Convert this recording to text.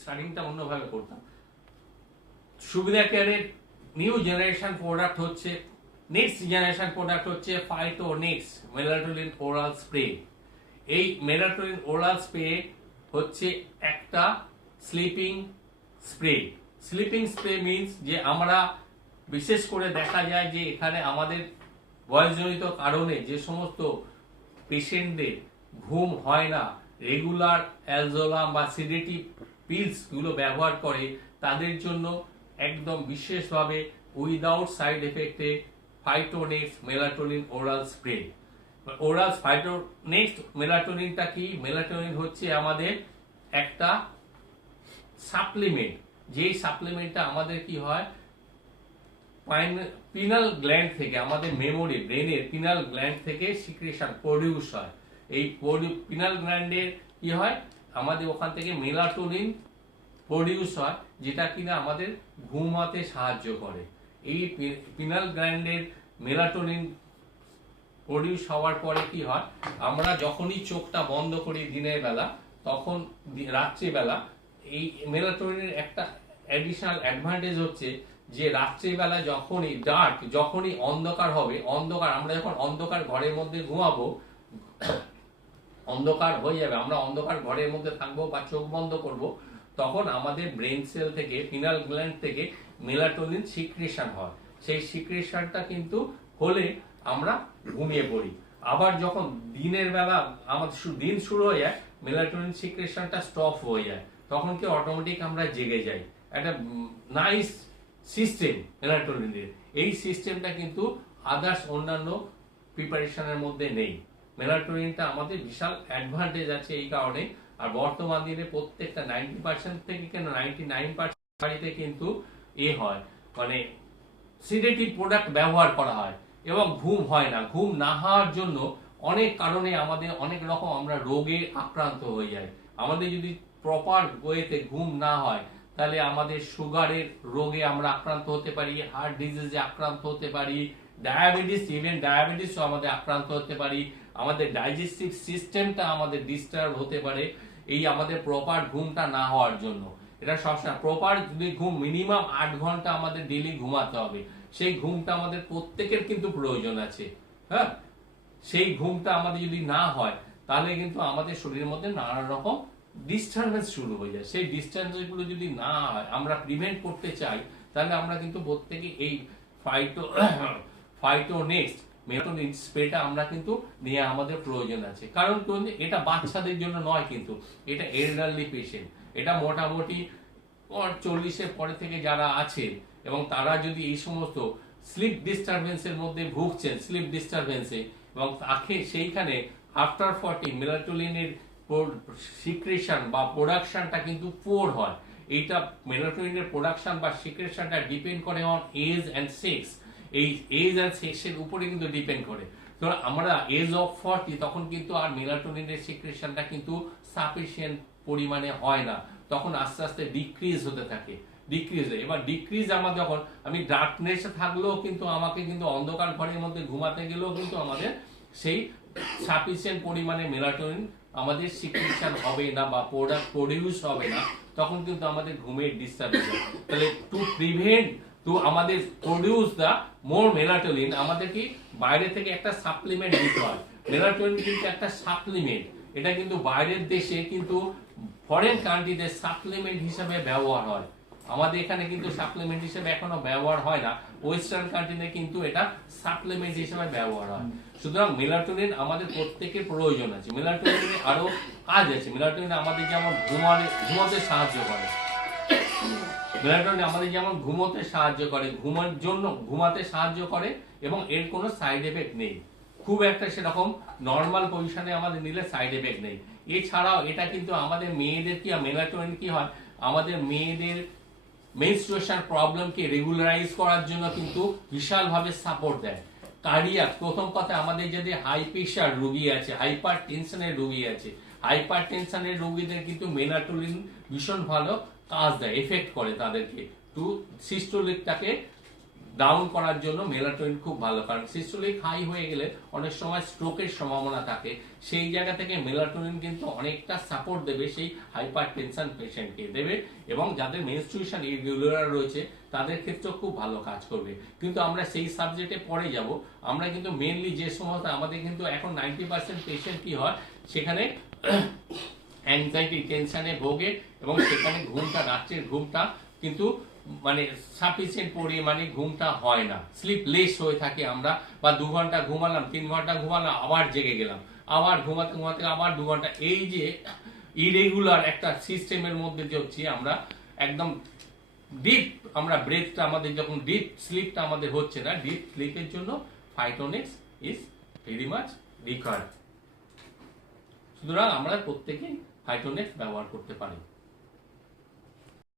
স্টার্টিংটা অন্যভাবে করতাম। সুবিধা কেয়ারের নিউ জেনারেশন প্রোডাক্ট হচ্ছে, নেক্সট জেনারেশন প্রোডাক্ট হচ্ছে ফাইটোনেক্স মেলাটোনিন ওরাল স্প্রে। এই মেলাটোনিন ওরাল স্প্রে হচ্ছে একটা sleeping spray. Sleeping spray means যে আমরা বিশেষ করে দেখা যায় যে এখানে আমাদের বয়সজনিত কারণে যে সমস্ত পেশেন্টদের ঘুম হয় না, রেগুলার অ্যালজোলাম বা সিডেটিভ পিলস গুলো ব্যবহার করে, তাদের জন্য একদম বিশেষভাবে উইদাউট সাইড এফেক্টে Phytonex melatonin oral spray. Oral Phytonex মেলাটোনিনটা কি? মেলাটোনিন হচ্ছে আমাদের একটা সাপ্লিমেন্ট, যেই সাপ্লিমেন্টটা আমাদের কি হয় পিনাল গ্ল্যান্ড থেকে, আমাদের মেমোরি ব্রেনের পিনাল গ্ল্যান্ড থেকে সিক্রেশন প্রডিউস হয়। এই পিনাল গ্ল্যান্ডের কি হয়, আমাদের ওখান থেকে মেলাটোনিন প্রডিউস হয়, যেটা কিনা আমাদের ঘুমাতে সাহায্য করে। এই পিনাল গ্ল্যান্ডের মেলাটোনিন প্রডিউস হওয়ার পরে কি হয়, আমরা যখনই চোখটা বন্ধ করি দিনের বেলা, তখন রাত্রিবেলা এই মেলাটোনিনের একটা অ্যাডিশনাল অ্যাডভান্টেজ হচ্ছে যে রাত্রিবেলা যখনই ডার্ক, যখনই অন্ধকার হবে, অন্ধকার, আমরা যখন অন্ধকার ঘরের মধ্যে ঘুমাবো, অন্ধকার হয়ে যাবে, আমরা অন্ধকার ঘরের মধ্যে থাকবো বা চোখ বন্ধ করব, তখন আমাদের ব্রেন সেল থেকে, পিনাল গ্ল্যান্ড থেকে মেলাটোনিন সিক্রেশন হয়। সেই সিক্রেশনটা কিন্তু হলে আমরা ঘুমিয়ে পড়ি। আবার যখন দিনের বেলা আমাদের দিন শুরু হয়ে যায়, মেলাটোনিন সিক্রেশনটা স্টপ হয়ে যায়, তখন কি অটোমেটিক আমরা জেগে যাই। একটা নাইস সিস্টেম মেলাটোনিনের। এই সিস্টেমটা কিন্তু আদার্স অন্যান্য প্রিপারেশনের মধ্যে নেই। মেলাটোনিনটা আমাদের বিশাল অ্যাডভান্টেজ আছে এই কারণে। আর বর্তমান দিনে প্রত্যেকটা 90% থেকে কেন 99% বাড়িতে কিন্তু হয়, মানে সিডেটিভ প্রোডাক্ট ব্যবহার করা হয় এবং ঘুম হয় না। ঘুম না হওয়ার জন্য অনেক কারণে আমাদের অনেক রকম আমরা রোগে আক্রান্ত হয়ে যাই। আমাদের যদি প্রপার ওয়েতে ঘুম না হয়, তাহলে আমাদের সুগারের রোগে আমরা আক্রান্ত হতে পারি, হার্ট ডিজিজে আক্রান্ত হতে পারি, ডায়াবেটিস, ইভেন ডায়াবেটিসও আমাদের আক্রান্ত হতে পারি, আমাদের ডাইজেস্টিভ সিস্টেমটা আমাদের ডিস্টার্ব হতে পারে এই আমাদের প্রপার ঘুমটা না হওয়ার জন্য। এটা সবসময় প্রপার যদি ঘুম মিনিমাম 8 ঘন্টা আমাদের ডেইলি ঘুমাতে হবে। সেই ঘুমটা আমাদের প্রত্যেকের কিন্তু প্রয়োজন আছে। হ্যাঁ, সেই ঘুমটা আমাদের যদি না হয়, তাহলে কিন্তু আমাদের শরীরের মধ্যে নানা রকম ডিস্টারবেন্স শুরু হয়ে যায়। সেই ডিস্টারবেন্স গুলো যদি না হয়, আমরা প্রিভেন্ট করতে চাই, তাহলে আমরা কিন্তু প্রত্যেকে এই ফাইটোনেক্স মেলাটোনিন স্প্রেটা আমরা কিন্তু নিয়ে আমাদের প্রয়োজন আছে। কারণ এটা বাচ্চাদের জন্য নয়, কিন্তু এটা এল্ডারলি পেশেন্ট, এটা মোটামুটি 40-এর পরে থেকে যারা আছে এবং তারা যদি এই সমস্ত স্লিপ ডিস্টারবেন্সের মধ্যে ভুগছেন, স্লিপ ডিস্টারবেন্সে, এবং তাকে সেইখানে আফটার 40 মেলাটোনিনের সিক্রেশন বা প্রোডাকশনটা কিন্তু পোর হয়। এইটা মেলাটোনিনের প্রোডাকশন বা সিক্রেশনটা ডিপেন্ড করে অন এজ এন্ড সেক্স। এই এজ এন্ড সেক্সের উপরে কিন্তু ডিপেন্ড করে। তো আমরা এজ অফ 40 তখন কিন্তু আর মেলাটোনিনের সিক্রেশনটা কিন্তু সাফিসিয়েন্ট পরিমাণে হয় না, তখন আস্তে আস্তে ডিক্রিজ হতে থাকে, ডিক্রিজ হয়। এবার ডিক্রিজ আমার যখন, আমি ডার্কনেসে থাকলেও কিন্তু আমাকে কিন্তু অন্ধকার ঘরের মধ্যে ঘুমাতে গেলেও কিন্তু আমাদের সেই সাফিসিয়েন্ট পরিমাণে মেলাটোনিন আমাদের সিক্রেশন হবে না বা প্রডিউস হবে না, তখন কিন্তু আমাদের ঘুমের ডিস্টার্ব হয়। তাহলে টু প্রিভেন্ট টু আমাদের প্রডিউস দ্য মোর মেলাটোনিন, আমাদের কি বাইরে থেকে একটা সাপ্লিমেন্ট দিতে হয়। মেলাটোনিন কিন্তু একটা সাপ্লিমেন্ট, এটা কিন্তু বাইরের দেশে কিন্তু ফরেন কান্ট্রিতে সাপ্লিমেন্ট হিসেবে ব্যবহার হয়। আমাদের এখানে কিন্তু সাপ্লিমেন্ট হিসেবে এখনো ব্যবহার হয় না, ওয়েস্টার্ন কান্ট্রিতে কিন্তু এটা সাপ্লিমেন্ট হিসেবে ব্যবহার হয়। সুতরাং মেলাটোনিন আমাদের প্রত্যেকের প্রয়োজন আছে। মেলাটোনিনের আরো কাজ আছে। মেলাটোনিন আমাদের যেমন ঘুমাতে সাহায্য করে, মেলাটোনিন আমাদের যেমন ঘুমোতে সাহায্য করে, ঘুমাতে সাহায্য করে, এবং এর কোনো সাইড এফেক্ট নেই। খুব একটা সেরকম নর্মাল পজিশনে আমাদের নিলে সাইড এফেক্ট নেই। এছাড়াও এটা কিন্তু আমাদের মেয়েদের কি মেলাটোনিন কি হয়, আমাদের মেয়েদের মেনস্ট্রুয়েশন প্রবলেমকে রেগুলারাইজ করার জন্য কিন্তু বিশালভাবে সাপোর্ট দেয়। কার্ডিয়াক, প্রথম কথা আমাদের যদি হাই প্রেশার রোগী আছে, হাইপার টেনশনের রোগী আছে, হাইপার টেনশনের রোগীদের কিন্তু মেলাটোনিন ভীষণ ভালো কাজ দেয়, এফেক্ট করে তাদেরকে, টু সিস্টোলিকটাকে ডাউন করার জন্য মেলাটোনিন খুব ভালো, কারণ সিস্টোলিক হাই হয়ে গেলে অনেক সময় স্ট্রোকের সম্ভাবনা থাকে, সেই জায়গা থেকে মেলাটোনিন কিন্তু অনেকটা সাপোর্ট দেবে, সেই হাইপার টেনশন পেশেন্টকে দেবে, এবং যাদের মেনস্ট্রুয়েশন ইরেগুলার রয়েছে তাদের ক্ষেত্রেও খুব ভালো কাজ করবে। কিন্তু আমরা সেই সাবজেক্টে পরে যাব। আমরা কিন্তু মেনলি যে সমস্ত আমাদের কিন্তু এখন 90% পেশেন্ট কি হয়, সেখানে অ্যাংজাইটি টেনশনে ভোগে, এবং সেখানে ঘুমটা, রাত্রের ঘুমটা কিন্তু মানে সাফিসিয়েন্ট পরিমাণে ঘুমটা হয় না, স্লিপলেস হয়ে থাকি আমরা, বা 2 ঘন্টা ঘুমালাম, 3 ঘন্টা ঘুমালাম, আবার জেগে গেলাম, আবার ঘুমাতে ঘুমাতে আবার 2 ঘন্টা, এই যে ইরেগুলার একটা সিস্টেমের মধ্যে যাচ্ছি আমরা, একদম ডিপ আমরা ব্রেথটা আমাদের যখন ডিপ স্লিপটা আমাদের হচ্ছে না, ডিপ স্লিপের জন্য ফাইটোনেক্স ইজ ভেরি মাচ রিকোয়ার্ড। সুতরাং আমরা প্রত্যেকেই ফাইটোনেক্স ব্যবহার করতে পারি।